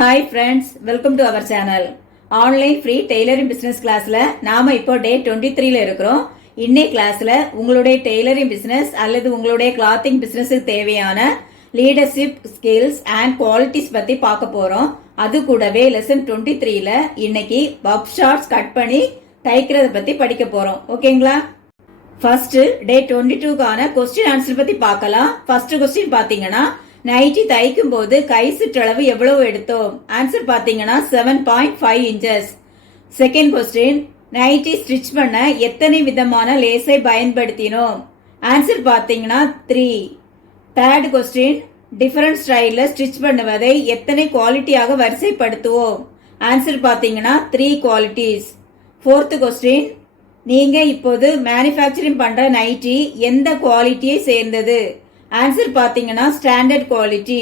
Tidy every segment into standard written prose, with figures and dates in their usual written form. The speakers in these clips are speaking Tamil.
Hi friends, welcome to our channel. Online free tailoring business classல நாம இப்போ டே 23ல இருக்கிறோம். இன்னைக்கு கிளாஸ்ல உங்களுடைய டெய்லரிங் பிசினஸ் அல்லது உங்களுடைய கிளாத்திங் பிசினஸுக்கு தேவையான லீடர்ஷிப் ஸ்கில்ஸ் அண்ட் குவாலிட்டிஸ் பத்தி பார்க்க போறோம். அது கூடவே லெசன் 23ல இன்னைக்கு பப் ஷார்ட்ஸ் கட் பண்ணி தைக்கிறத பத்தி படிக்க போறோம். ஓகேங்களா? ஃபர்ஸ்ட் டே 22க்கான கொஸ்டின் ஆன்சர் பத்தி பார்க்கலாம். ஃபர்ஸ்ட் கொஸ்டின் பாத்தீங்கன்னா நைட்டி தைக்கும் போது கை சுற்றளவு எவ்வளவு எடுத்தோம்? ஆன்சர் பாத்தீங்கன்னா 7.5 inches. Second question nighty stitch பண்ண எத்தனை விதமான லேஸை பயன்படுத்தினோம்? ஆன்சர் பாத்தீங்கன்னா 3. தேர்ட் கொஸ்டின் டிஃபரண்ட் ஸ்டைல்ல ஸ்டிச் பண்ணுவதை எத்தனை குவாலிட்டியாக வரிசைப்படுத்துவோம்? ஆன்சர் பாத்தீங்கன்னா 3 குவாலிட்டிஸ். ஃபோர்த் கொஸ்டின் நீங்க இப்போது மேனுஃபேக்சரிங் பண்ற நைட்டி எந்த குவாலிட்டியை சேர்ந்தது? ஆன்சர் பாத்தீங்கன்னா standard quality.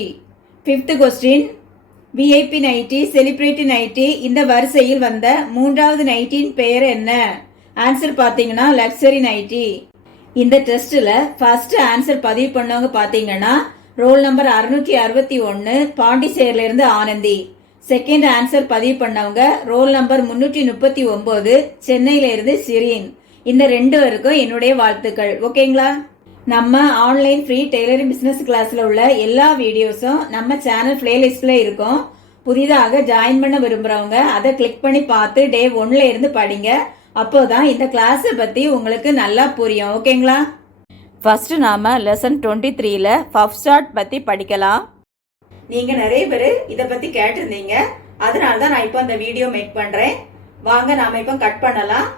Fifth question VIP nighty, celebrity nighty இந்த வரிசையில் வந்த மூன்றாவது நைட்டின் பெயர் என்ன? ஆன்சர் பாத்தீங்கன்னா லக்ஸரி நைட்டி. இந்த டெஸ்ட்ல ஃபர்ஸ்ட் ஆன்சர் பதிவு பண்ணவங்க பாத்தீங்கன்னா ரோல் நம்பர் 661 பாண்டிச்சேரியில இருந்து ஆனந்தி. செகண்ட் ஆன்சர் பதிவு பண்ணவங்க ரோல் நம்பர் 339 சென்னையில இருந்து சிரீன். இந்த ரெண்டு பேருக்கும் என்னுடைய வாழ்த்துக்கள். ஓகேங்களா? நம்ம ஆன்லைன் ஃப்ரீ டெய்லரிங் பிசினஸ் கிளாஸ்ல உள்ள எல்லா வீடியோஸும் நம்ம சேனல் பிளேலிஸ்ட்ல இருக்கும். புதிதாக ஜாயின் பண்ண விரும்புறவங்க அதை கிளிக் பண்ணி பார்த்து டே 1ல இருந்து படிங்க. அப்போதான் இந்த கிளாஸை பத்தி உங்களுக்கு நல்லா புரியும். ஓகேங்களா? ஃபர்ஸ்ட் நாம லெசன் 23ல பஃப் ஷார்ட் பத்தி படிக்கலாம். நீங்க நிறைய பேர் இத பத்தி கேட்டிருந்தீங்க, அதனால தான் நான் இப்போ அந்த வீடியோ மேக் பண்றேன். வாங்க நாம இப்போ கட் பண்ணலாம்.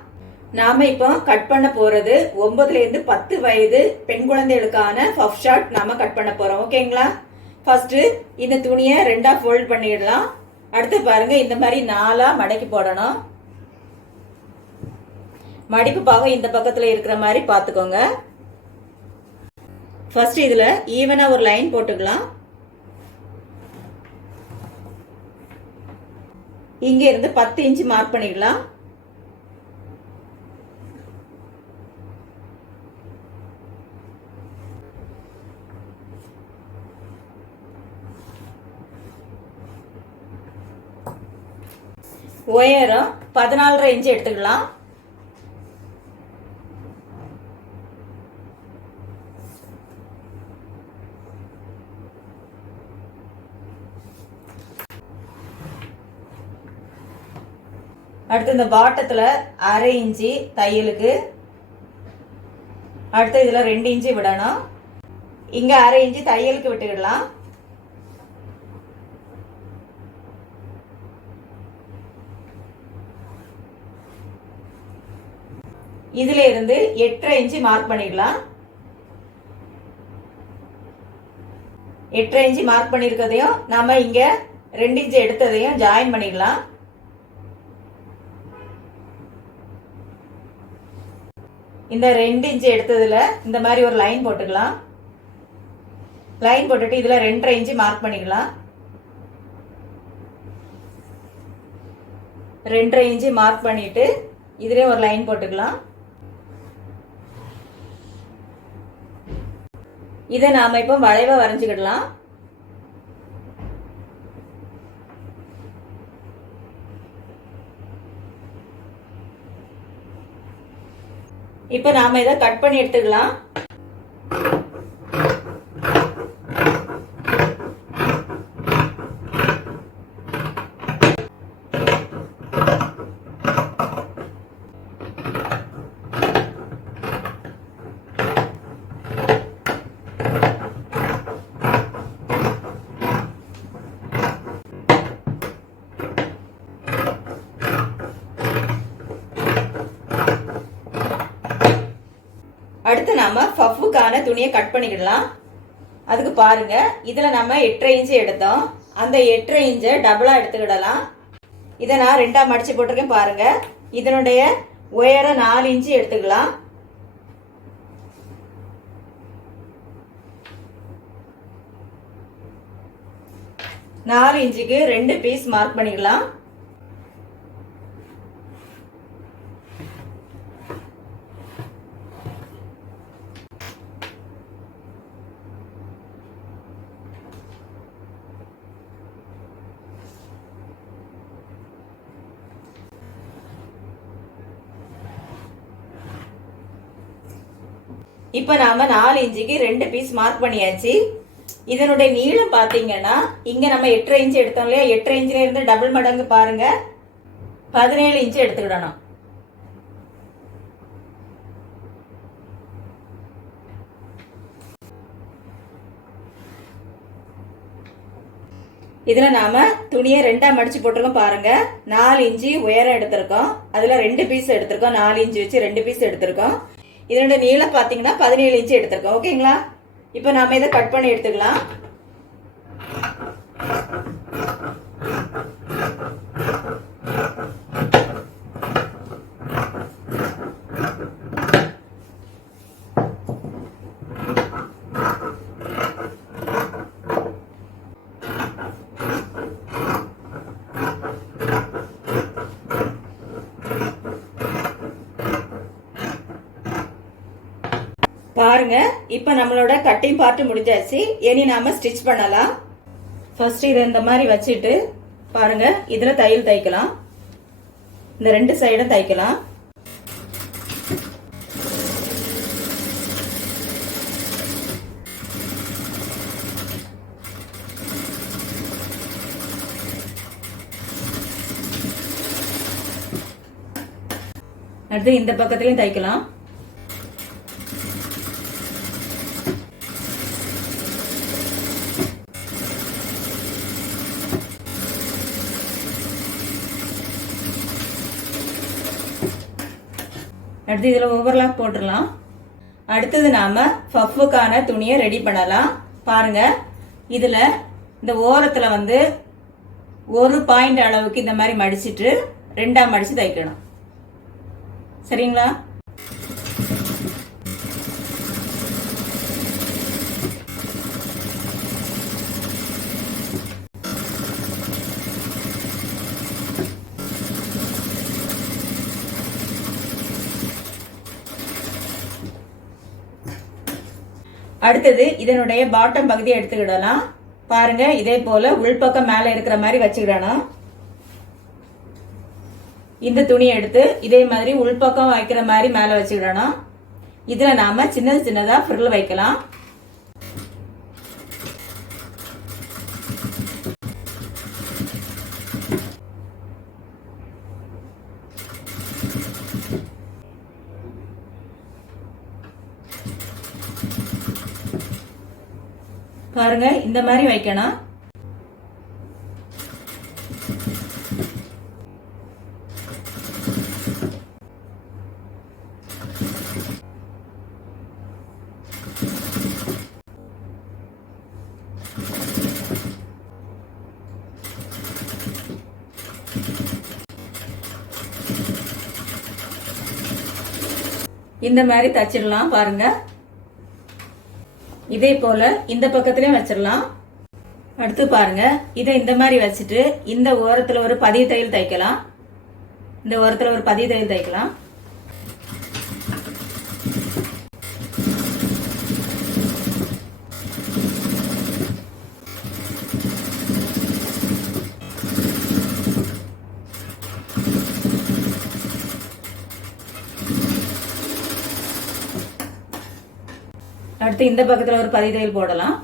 நாம இப்போ கட் பண்ண போறது 9ல இருந்து 10 வயது பெண் குழந்தைகளுக்கான பஃப் ஷார்ட் நாம கட் பண்ண போறோம். ஓகேங்களா? ஃபர்ஸ்ட் இந்த துணியை ரெண்டா ஃபோல்ட் பண்ணிடலாம். அடுத்து பாருங்க, இந்த மாதிரி 4ஆ மடக்கி போடணும். மடிப்பு பாகம் இந்த பக்கத்துல இருக்கிற மாதிரி பாத்துக்கோங்க. ஃபர்ஸ்ட் இதுல ஈவனா ஒரு லைன் போட்டுக்கலாம். இங்க இருந்து 10 இன்ச் மார்க் பண்ணிடலாம். உயரம் 14.5 இன்ச் எடுத்துக்கலாம். அடுத்து இந்த பாட்டத்துல 1/2 இன்ச்சு தையலுக்கு. அடுத்து இதுல 2 இன்ச்சு விடணும். இங்க 1/2 இன்ச்சு தையலுக்கு விட்டுக்கிடலாம். இதுல இருந்து 8.5 இன்ச்சு மார்க் பண்ணிடலாம். 8.5 இன்ச்சு மார்க் பண்ணிருக்கதையும் நாம இங்க 2 இன்ச்சு எடுத்ததையும் ஜாயின் பண்ணிடலாம். இந்த 2 இன்ச்சு எடுத்ததுல இந்த மாதிரி ஒரு லைன் போட்டுக்கலாம். லைன் போட்டுட்டு இதுல 2.5 இன்ச்சு மார்க் பண்ணிக்கலாம். 2.5 இன்ச்சு மார்க் பண்ணிட்டு இதுலயும் ஒரு லைன் போட்டுக்கலாம். இதை நாம இப்போ வளைவா வரைஞ்சுக்கிடலாம். இப்ப நாம இதை கட் பண்ணி எடுத்துக்கலாம். அடுத்து நாம பஃப்புக்கான துணியை கட் பண்ணிக்கிடலாம். அதுக்கு பாருங்க, இதுல நம்ம 8.5 இன்ச்சு எடுத்தோம். அந்த 8.5 இன்ச்சை டபுளா எடுத்துக்கிடலாம். இதை நான் 2ஆ மடிச்சு போட்டிருக்கேன் பாருங்க. இதனுடைய உயரம் 4 இன்ச்சு எடுத்துக்கலாம். நாலு இன்ச்சுக்கு 2 பீஸ் மார்க் பண்ணிக்கலாம். இப்போ நாம 4 இன்ச்சுக்கு 2 பீஸ் மார்க் பண்ணியாச்சு. இதனுடைய நீளம் பாத்தீங்கன்னா இங்க நம்ம 8.5 இன்ச் எடுத்தோம் இல்லையா, 8.5 இன்ச்ல இருந்து டபுள் மடங்கு பாருங்க 17 இன்ச் எடுத்துக்கிடணும். இதுல நாம துணியை 2ஆ மடிச்சு போட்டிருக்கோம் பாருங்க. 4 இன்ச்சு உயரம் எடுத்திருக்கோம். அதுல 2 பீஸ் எடுத்திருக்கோம். 4 இன்ச்சு வச்சு 2 பீஸ் எடுத்திருக்கோம். இதனோட நீளம் பாத்தீங்கன்னா 17 இன்ச்சு எடுத்திருக்கோம். ஓகேங்களா? இப்போ நாம இதை கட் பண்ணி எடுத்துக்கலாம். பாருங்க, இப்ப நம்மளோட கட்டிங் பார்ட் முடிஞ்சாச்சு. இனி நாம ஸ்டிச் பண்ணலாம். ஃபர்ஸ்ட் இதை இந்த மாதிரி வச்சுட்டு பாருங்க, இதுல தையல் தைக்கலாம். இந்த 2 சைடும் தைக்கலாம். அடுத்து இந்த பக்கத்துலயும் தைக்கலாம். அடுத்து இதுல ஓவர்லாக் போட்டுடலாம். அடுத்தது நாம பஃப்புக்கான துணியை ரெடி பண்ணலாம். பாருங்க, இதுல இந்த ஓரத்துல வந்து 1 பாயிண்ட் அளவுக்கு இந்த மாதிரி மடிச்சிட்டு 2ஆ மடிச்சு தைக்கணும். சரிங்களா? அடுத்தது இதனுடைய பாட்டம் பகுதி எடுத்துக்கிடலாம். பாருங்க, இதே போல உள்பக்கம் மேல இருக்கிற மாதிரி வச்சுக்கிடணும். இந்த துணியை எடுத்து இதே மாதிரி உள்பக்கம் வைக்கிற மாதிரி மேல வச்சுக்கிடணும். இதுல நாம சின்னதா ஃப்ரில் வைக்கலாம். பாருங்க, இந்த மாதிரி வைக்கணும். இந்த மாதிரி தச்சிடலாம். பாருங்க, இதே போல இந்த பக்கத்துலயும் வச்சிடலாம். அடுத்து பாருங்க, இதை இந்த மாதிரி வச்சுட்டு இந்த ஓரத்துல ஒரு பதிவு தையல் தைக்கலாம். இந்த ஓரத்துல ஒரு பதிவு தையல் தைக்கலாம். அடுத்து இந்த பக்கத்துல ஒரு பதிவு தையல் போடலாம்.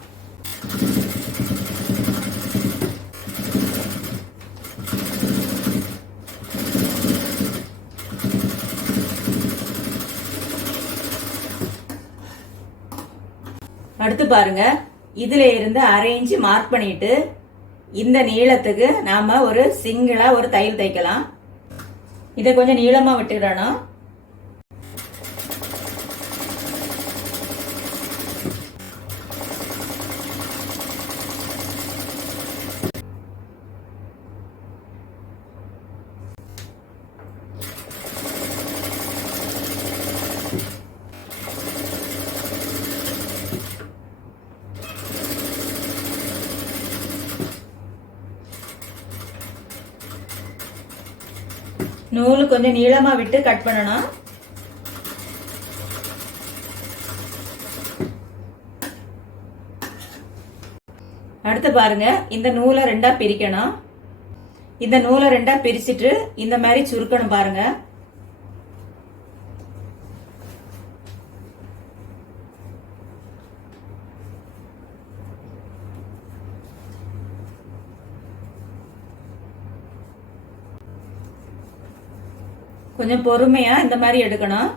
அடுத்து பாருங்க, இதுல இருந்து 1/2 இன்ச் மார்க் பண்ணிட்டு இந்த நீளத்துக்கு நாம ஒரு சிங்கிளா ஒரு தையல் தைக்கலாம். இதை கொஞ்சம் நீளமா விட்டுடணும். நூல் கொஞ்சம் நீளமா விட்டு கட் பண்ணணும். அடுத்து பாருங்க, இந்த நூலை 2ஆ பிரிக்கணும். இந்த நூலை 2ஆ பிரிச்சுட்டு இந்த மாதிரி சுருக்கணும். பாருங்க, கொஞ்சம் பொறுமையா இந்த மாதிரி எடுக்கணும்.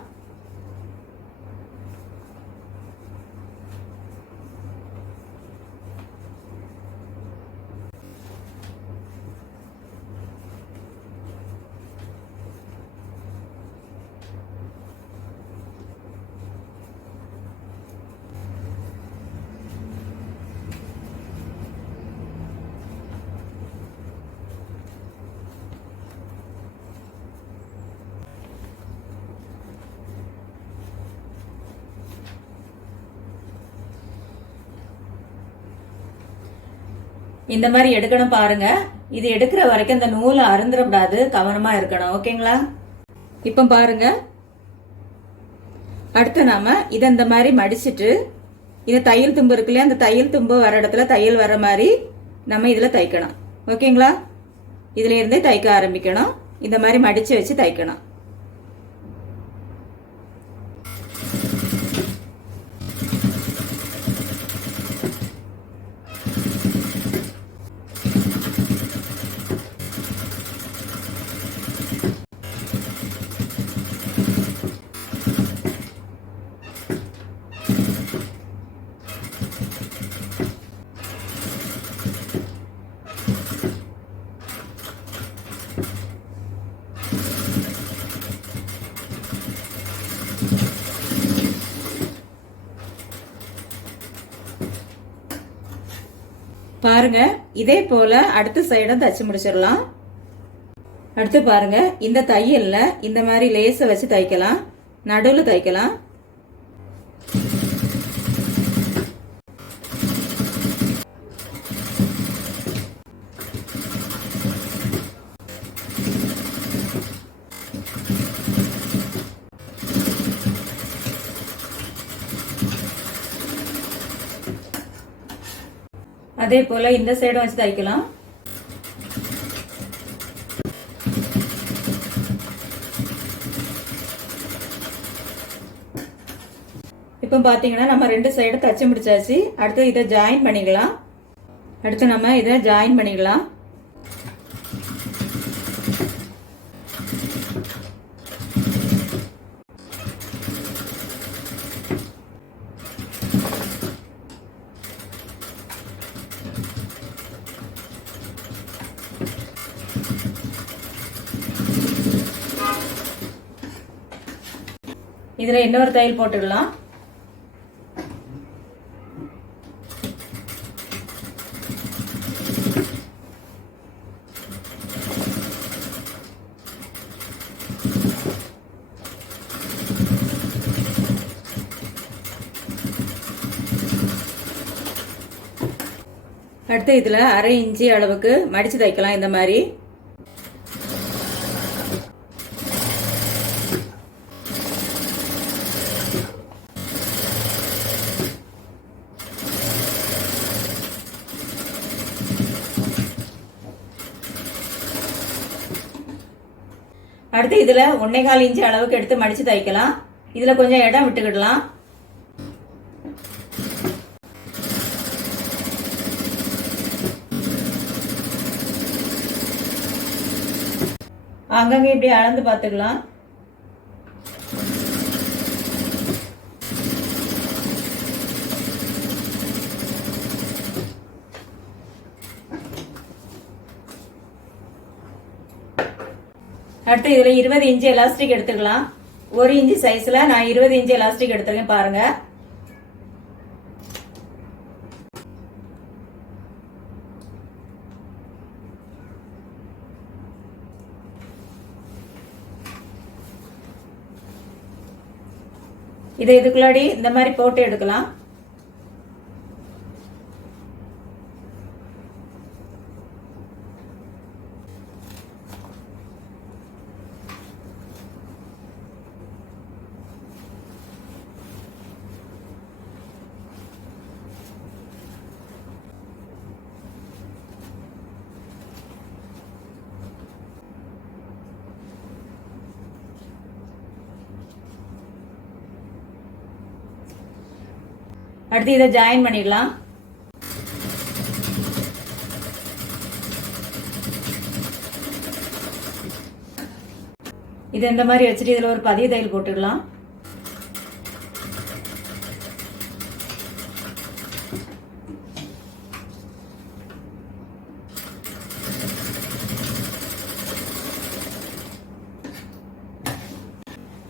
இந்த மாதிரி எடுக்கணும் பாருங்க. இது எடுக்கிற வரைக்கும் இந்த நூலை அருந்துடக்கூடாது, கவனமா இருக்கணும். ஓகேங்களா? இப்ப பாருங்க, அடுத்து நாம இதை இந்த மாதிரி மடிச்சிட்டு இது தையல் தும்பு இருக்கு இல்லையா, அந்த தையல் தும்பு வர இடத்துல தையல் வர மாதிரி நம்ம இதுல தைக்கணும். ஓகேங்களா? இதுல இருந்தே தைக்க ஆரம்பிக்கணும். இந்த மாதிரி மடிச்சு வச்சு தைக்கணும். பாருங்க, இதே போல அடுத்த சைடும் தச்சு முடிச்சிடலாம். அடுத்து பாருங்க, இந்த தையல்ல இந்த மாதிரி லேச வச்சு தைக்கலாம், நடுவில் தைக்கலாம். அதே போல இந்த சைடும் வச்சு தைக்கலாம். இப்போ பாத்தீங்கன்னா நம்ம ரெண்டு சைடு தச்சு முடிச்சாச்சு. அடுத்து இதை ஜாயின் பண்ணிக்கலாம். அடுத்து நம்ம இதை ஜாயின் பண்ணிக்கலாம். இதுல இன்னொரு தையல் போட்டுடலாம். அடுத்து இதுல 1/2 இன்ச்சு அளவுக்கு மடிச்சு தைக்கலாம். இந்த மாதிரி அடுத்து இதுல 1.25 இன்ச்சு அளவுக்கு எடுத்து மடிச்சு தைக்கலாம். இதுல கொஞ்சம் இடம் விட்டுக்கிடலாம். அங்கங்க இப்படி அளந்து பார்த்துக்கலாம். அடுத்து இதுல 20 இன்ச்சு எலாஸ்டிக் எடுத்துக்கலாம். 1 இன்ச்சு சைஸ்ல நான் 20 இன்ச்சு எலாஸ்டிக் எடுத்துருக்கேன் பாருங்க. இதை இதுக்குள்ளாடி இந்த மாதிரி போட்டு எடுக்கலாம். அடுத்து இதை ஜாயின் பண்ணிடலாம். இது இந்த மாதிரி வச்சுட்டு இதுல ஒரு பதிவு தையல் போட்டுக்கலாம்.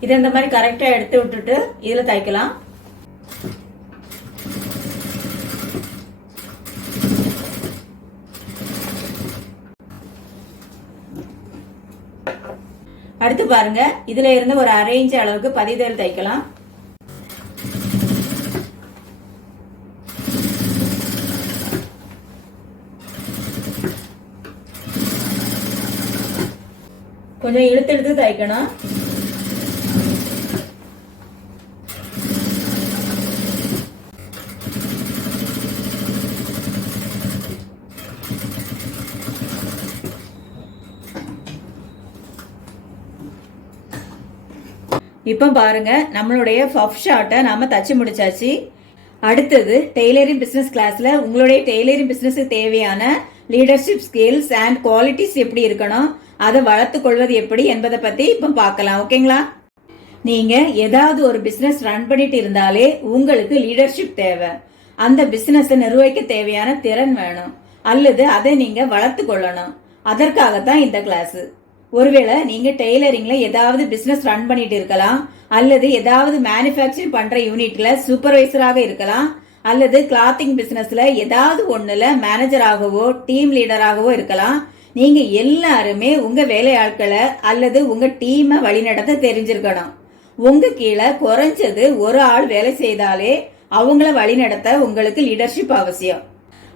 இதை இந்த மாதிரி கரெக்டா எடுத்து விட்டுட்டு இதுல தைக்கலாம். அடுத்து பாருங்க, இதுல இருந்து ஒரு 1/2 இன்ச் அளவுக்கு பதிதல் தைக்கலாம். கொஞ்சம் இழுத்து இழுத்து தைக்கணும். இப்போ பாருங்க, நம்மளுடைய பஃப் ஷார்ட்டை நாம தச்சு முடிச்சாச்சு. அடுத்தது டெய்லரிங் பிசினஸ் கிளாஸ்ல உங்களுடைய டெய்லரிங் பிசினஸுக்கு தேவையான லீடர்ஷிப் ஸ்கில்ஸ் அண்ட் குவாலிட்டிஸ் எப்படி இருக்கணும், அதை வளர்த்து கொள்வது எப்படி என்பதை பத்தி இப்போ பார்க்கலாம். ஓகேங்களா? நீங்க ஏதாவது ஒரு பிசினஸ் ரன் பண்ணிட்டு இருந்தாலே உங்களுக்கு லீடர்ஷிப் தேவை. அந்த பிசினஸ் நிர்வகிக்க தேவையான திறன் வேணும், அல்லது அதை நீங்க வளர்த்து கொள்ளணும். அதற்காகத்தான் இந்த கிளாஸ். ஒருவேளை நீங்க டெய்லரிங்ல ஏதாவது பிசினஸ் ரன் பண்ணிட்டு இருக்கலாம், அல்லது ஏதாவது மேனுஃபேக்சரிங் பண்ற யூனிட்ல சூப்பர்வைசராக இருக்கலாம், அல்லது கிளாத்திங் பிசினஸ்ல ஏதாவது ஒண்ணுல மேனேஜராகவோ டீம் லீடராகவோ இருக்கலாம். நீங்க எல்லாருமே உங்க வேலையாட்களை அல்லது உங்க டீமை வழிநடத்த தெரிஞ்சிருக்கணும். உங்க கீழே குறைஞ்சது ஒரு ஆள் வேலை செய்தாலே அவங்கள வழிநடத்த உங்களுக்கு லீடர்ஷிப் அவசியம்.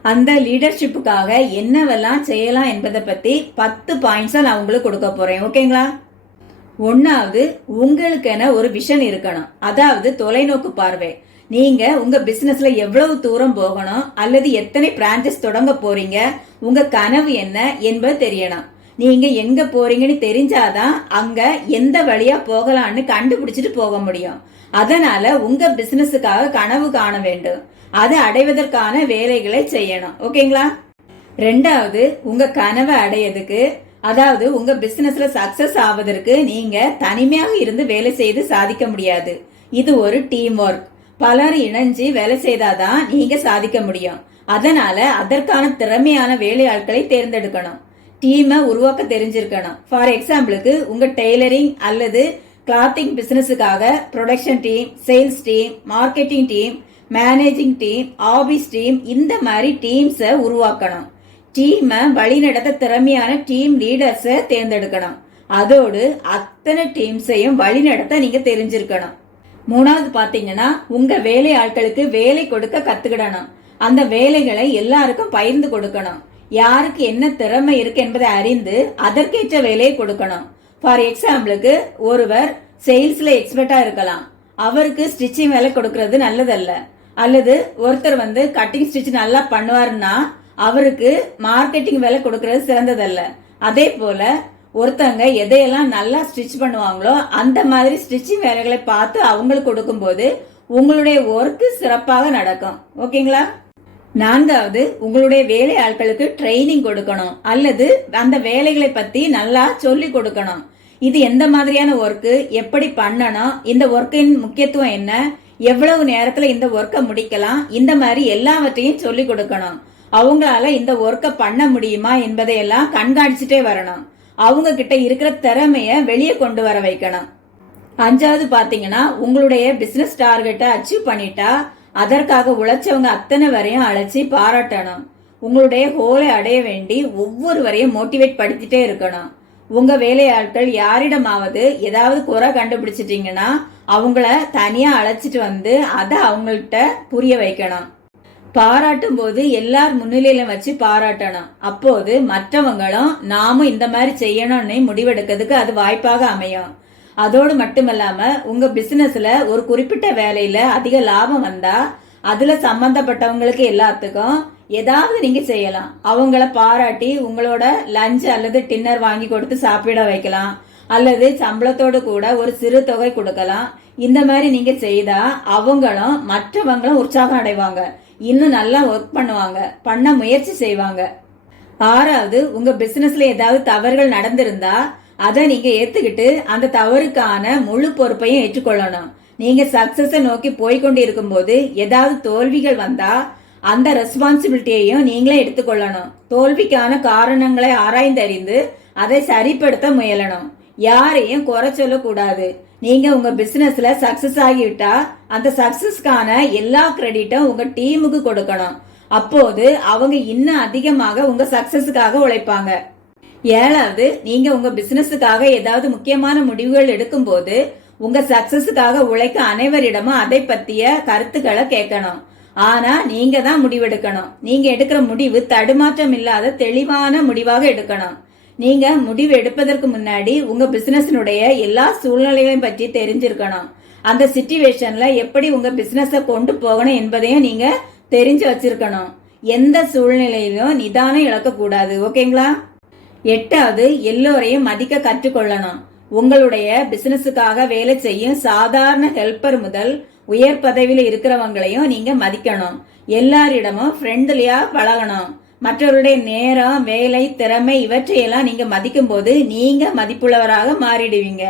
அந்த லீடர்ஷிப்புக்காக என்னவெல்லாம் செய்யலாம் என்பதை பத்தி 10 பாயிண்ட்ஸ் நான் உங்களுக்கு கொடுக்க போறேன். ஓகேங்களா? 1வது, உங்களுக்கென ஒரு விஷன் இருக்கணும், அதாவது தொலைநோக்கு பார்வை. நீங்க உங்க பிசினஸ்ல எவ்வளவு தூரம் போகணும், அல்லது எத்தனை பிரான்சஸ் தொடங்க போறீங்க, உங்க கனவு என்ன என்பது தெரியணும். நீங்க எங்க போறீங்கன்னு தெரிஞ்சாதான் அங்க எந்த வழியா போகலான்னு கண்டுபிடிச்சிட்டு போக முடியும். அதனால உங்க பிசினஸுக்காக கனவு காண வேண்டும், அதை அடைவதற்கான வேலைகளை செய்யணும். ஓகேங்களா? 2வது, உங்க கனவை அடையதுக்கு, அதாவது உங்க பிசினஸ்ல சக்சஸ் ஆவதற்கு நீங்க தனிமையாக இருந்து வேலை செய்து சாதிக்க முடியாது. இது ஒரு டீம் ஒர்க். பலர் இணைஞ்சு வேலை செய்தாதான் நீங்க சாதிக்க முடியும். அதனால அதற்கான திறமையான வேலையாட்களை தேர்ந்தெடுக்கணும். டீமை உருவாக்க தெரிஞ்சிருக்கணும். ஃபார் எக்ஸாம்பிளுக்கு, உங்க டெய்லரிங் அல்லது கிளாத்திங் பிசினஸுக்காக production team, sales team, marketing team, managing team, office team, இந்த மாதிரி டீம்ஸை உருவாக்கணும். டீமை வழிநடத்த திறமையான டீம் லீடர்ஸை தேர்ந்தெடுக்கணும். அதோடு அத்தனை டீம்ஸையும் வழிநடத்த நீங்க தெரிஞ்சிருக்கணும். 3வது பாத்தீங்கன்னா, உங்க வேலை ஆட்களுக்கு வேலை கொடுக்க கத்துக்கிடணும். அந்த வேலைகளை எல்லாருக்கும் பகிர்ந்து கொடுக்கணும். யாருக்கு என்ன திறமை இருக்கு என்பதை அறிந்து அதற்கேற்ற வேலையை கொடுக்கணும். ஃபார் எக்ஸாம்பிளுக்கு, ஒருவர் சேல்ஸ்ல எக்ஸ்பர்ட்டா இருக்கலாம், அவருக்கு ஸ்டிச்சிங் வேலை கொடுக்கறது நல்லதல்ல. அல்லது ஒருத்தர் கட்டிங் ஸ்டிச் நல்லா பண்ணுவாருன்னா அவருக்கு மார்க்கெட்டிங் வேலை கொடுக்கறது சிறந்ததல்ல. அதே போல ஒருத்தங்க எதையெல்லாம் நல்லா ஸ்டிச் பண்ணுவாங்களோ அந்த மாதிரி ஸ்டிச்சிங் வேலைகளை பார்த்து அவங்களுக்கு கொடுக்கும் போது உங்களுடைய ஒர்க் சிறப்பாக நடக்கும். ஓகேங்களா? 4வது, உங்களுடைய வேலை ஆட்களுக்கு ட்ரைனிங் கொடுக்கணும், அல்லது அந்த வேலைகளை பத்தி நல்லா சொல்லி கொடுக்கணும். இது எந்த மாதிரியான ஒர்க்கு, எப்படி பண்ணணும், இந்த ஒர்க்கின் முக்கியத்துவம் என்ன, எவ்வளவு நேரத்துல இந்த ஒர்க்கை முடிக்கலாம், இந்த மாதிரி எல்லாவற்றையும் சொல்லி கொடுக்கணும். அவங்களால இந்த ஒர்க்கை பண்ண முடியுமா என்பதையெல்லாம் கண்காணிச்சுட்டே வரணும். அவங்க கிட்ட இருக்கிற திறமைய வெளியே கொண்டு வர வைக்கணும். 5வது பாத்தீங்கன்னா, உங்களுடைய பிசினஸ் டார்கெட்டை அச்சீவ் பண்ணிட்டா அதற்காக உழைச்சவங்க அத்தனை வரையும் அழைச்சி பாராட்டணும். உங்களுடைய கோலை அடைய வேண்டி ஒவ்வொருவரையும் மோட்டிவேட் படுத்திட்டே இருக்கணும். உங்க வேலையாட்கள் யாரிடமாவது ஏதாவது குறை கண்டுபிடிச்சிட்டீங்கன்னா அவங்கள தனியா அழைச்சிட்டு அதை அவங்கள்ட்ட புரிய வைக்கணும். பாராட்டும் போது எல்லார் முன்னிலையில வச்சு பாராட்டணும். அப்போது மற்றவங்களும் நாமும் இந்த மாதிரி செய்யணும்னு முடிவெடுக்கிறதுக்கு அது வாய்ப்பாக அமையும். அதோடு மட்டுமல்லாம, உங்க பிசினஸ்ல ஒரு குறிப்பிட்ட வேலையில அதிக லாபம் வந்தா அதுல சம்பந்தப்பட்டவங்களுக்கு எல்லாத்துக்கும் ஏதாவது நீங்க செய்யலாம். அவங்கள பாராட்டி உங்களோட லஞ்ச் அல்லது டின்னர் வாங்கி கொடுத்து சாப்பிட வைக்கலாம், அல்லது சம்பளத்தோடு கூட ஒரு சிறு தொகை கொடுக்கலாம். இந்த மாதிரி நீங்க செய்தா அவங்களும் மற்றவங்களும் உற்சாகம் அடைவாங்க, இன்னும் நல்லா ஒர்க் பண்ணுவாங்க, பண்ண முயற்சி செய்வாங்க. 6வது, உங்க பிசினஸ்ல ஏதாவது தவறுகள் நடந்திருந்தா அதை நீங்க ஏத்துக்கிட்டு அந்த தவறுக்கான முழு பொறுப்பையும் ஏற்றுக்கொள்ளணும். நீங்க சக்சஸை நோக்கி போய்கொண்டு இருக்கும்போது ஏதாவது தோல்விகள் வந்தா அந்த ரெஸ்பான்சிபிலிட்டியையும் நீங்களே எடுத்துக்கொள்ளணும். தோல்விக்கான காரணங்களை ஆராய்ந்தறிந்து அதை சரிப்படுத்த முயலணும். யாரையும் குறை சொல்லக்கூடாது. நீங்க உங்க பிசினஸ்ல சக்சஸ் ஆகிவிட்டா அந்த சக்சஸ்க்கான எல்லா கிரெடிட்டும் உங்க டீமுக்கு கொடுக்கணும். அப்போது அவங்க இன்னும் அதிகமாக உங்க சக்சஸுக்காக உழைப்பாங்க. 7வது, நீங்க உங்க பிசினஸுக்காக ஏதாவது முக்கியமான முடிவுகள் எடுக்கும் போது உங்க சக்சஸுக்காக உழைக்க அனைவரிடமும் அதை பத்திய கருத்துக்களை கேட்கணும். ஆனா நீங்க தான் முடிவெடுக்கணும். நீங்க எடுக்கிற முடிவு தடுமாற்றம் இல்லாத தெளிவான முடிவாக எடுக்கணும். நீங்க முடிவு எடுப்பதற்கு முன்னாடி உங்க பிசினஸினுடைய எல்லா சூழ்நிலைகளையும் பற்றி தெரிஞ்சிருக்கணும். அந்த சிச்சுவேஷன்ல எப்படி உங்க பிசினஸை கொண்டு போகணும் என்பதையும் நீங்க தெரிஞ்சு வச்சிருக்கணும். எந்த சூழ்நிலையிலும் நிதானம் இழக்கக்கூடாது. ஓகேங்களா? 8வது, எல்லோரையும் மதிக்க கற்றுக்கொள்ளணும். உங்களுடைய பிசினஸுக்காக வேலை செய்யும் சாதாரண ஹெல்ப்பர் முதல் உயர் பதவியில் இருக்கிறவங்களையும் நீங்க மதிக்கணும். எல்லாரிடமும் ஃப்ரெண்ட்லியா பழகணும். மற்றவருடைய நேரம், வேலை, திறமை இவற்றையெல்லாம் நீங்க மதிக்கும் போது நீங்க மதிப்புள்ளவராக மாறிடுவீங்க.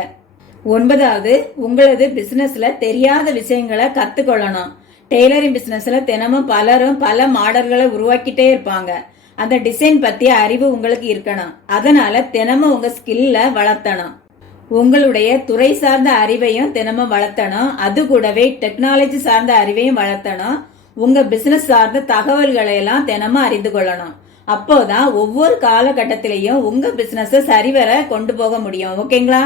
9வது, உங்களது பிசினஸ்ல தெரியாத விஷயங்களை கத்துக்கொள்ளணும். டெய்லரிங் பிசினஸ்ல தினமும் பலரும் பல மாடல்களை உருவாக்கிட்டே இருப்பாங்க. அந்த டிசைன் பத்திய அறிவு உங்களுக்கு இருக்கணும். அதனால தினமும் உங்க ஸ்கில்ல வளர்த்தணும். உங்களுடைய துறை சார்ந்த அறிவையும் தினமும் வளர்த்தணும். அது கூடவே டெக்னாலஜி சார்ந்த அறிவையும் வளர்த்தணும். உங்க பிசினஸ் சார்ந்த தகவல்களை எல்லாம் தினமும் அறிந்து கொள்ளணும். அப்போதான் ஒவ்வொரு காலகட்டத்திலையும் உங்க பிசினஸ் சரிவர கொண்டு போக முடியும். ஓகேங்களா?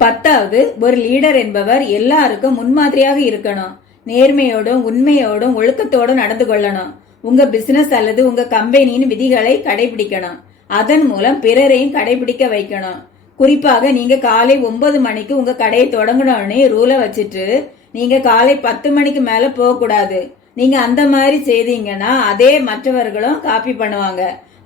10வது, ஒரு லீடர் என்பவர் எல்லாருக்கும் முன்மாதிரியாக இருக்கணும். நேர்மையோடும் உண்மையோடும் ஒழுக்கத்தோடும் நடந்து கொள்ளணும். உங்க பிசினஸ் அல்லது உங்க கம்பெனியின் விதிகளை கடைபிடிக்கணும். அதன் மூலம் பிறரையும் கடைபிடிக்க வைக்கணும். குறிப்பாக நீங்க காலை 9 மணிக்கு உங்க கடையை தொடங்கணும்னு ரூலை வச்சுட்டு நீங்க காலை 10 மணிக்கு மேல போக கூடாது. நீங்க அந்த மாதிரி செய்தீங்கன்னா அதே மற்றவர்களும் காப்பி பண்ணுவாங்க.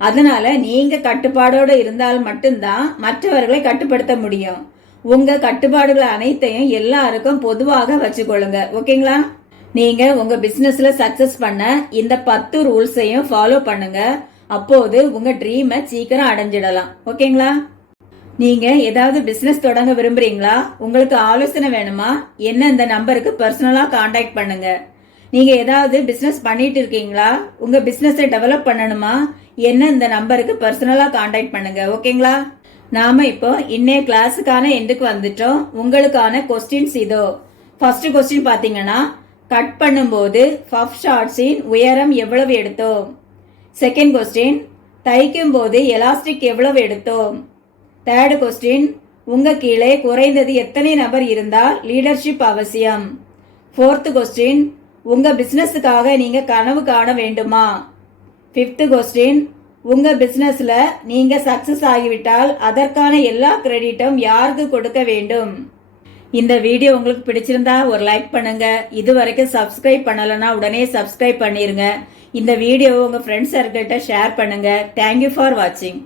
அதனால நீங்க கட்டுப்பாடோடு இருந்தால் மட்டும்தான் மற்றவர்களை கட்டுப்படுத்த முடியும். உங்க கட்டுப்பாடுகள் அனைத்தையும் எல்லாருக்கும் பொதுவாக வச்சுக்கொள்ளுங்க. ஓகேங்களா? நீங்க உங்க பிசினஸ்ல சக்சஸ் பண்ண இந்த 10 ரூல்ஸையும் ஃபாலோ பண்ணுங்க. அப்போது உங்க ட்ரீமை சீக்கிரம் அடைஞ்சிடலாம். ஓகேங்களா? நீங்க ஏதாவது பிசினஸ் தொடங்க விரும்புறீங்களா? உங்களுக்கு ஆலோசனை வேணுமா? என்ன இந்த நம்பருக்கு பர்சனலா கான்டாக்ட் பண்ணுங்க. நீங்க ஏதாவது பிசினஸ் பண்ணிட்டு இருக்கீங்களா? உங்க பிசினஸை டெவலப் பண்ணணுமா? என்ன இந்த நம்பருக்கு பர்சனலா கான்டாக்ட் பண்ணுங்க. ஓகேங்களா? நாம இப்போ இன்னைய கிளாஸுக்கான எண்டுக்கு வந்துட்டோம். உங்களுக்கான கொஸ்டின்ஸ் இதோ. ஃபர்ஸ்ட் கொஸ்டின் பாத்தீங்கன்னா, கட் பண்ணும்போது பஃப் ஷார்ட்ஸின் உயரம் எவ்வளவு எடுத்தோம்? செகண்ட் கொஸ்டின், தைக்கும் போது எலாஸ்டிக் எவ்வளவு எடுத்தோம்? தேர்ட் கொஸ்டின், உங்க கீழே குறைந்தது எத்தனை நபர் இருந்தால் லீடர்ஷிப் அவசியம்? ஃபோர்த் கொஸ்டின், உங்க பிசினஸுக்காக நீங்க கனவு காண வேண்டுமா? ஃபிஃப்த் கொஸ்டின், உங்க பிசினஸ்ல நீங்க சக்சஸ் ஆகிவிட்டால் அதற்கான எல்லா கிரெடிட்டும் யாருக்கு கொடுக்க வேண்டும்? இந்த வீடியோ உங்களுக்கு பிடிச்சிருந்தா ஒரு லைக் பண்ணுங்க. இது வரைக்கும் சப்ஸ்கிரைப் பண்ணலன்னா உடனே சப்ஸ்கிரைப் பண்ணிருங்க. இந்த வீடியோவை உங்க ஃப்ரெண்ட்ஸ் சர்க்கிள்கிட்ட ஷேர் பண்ணுங்க. தேங்க்யூ ஃபார் வாட்சிங்.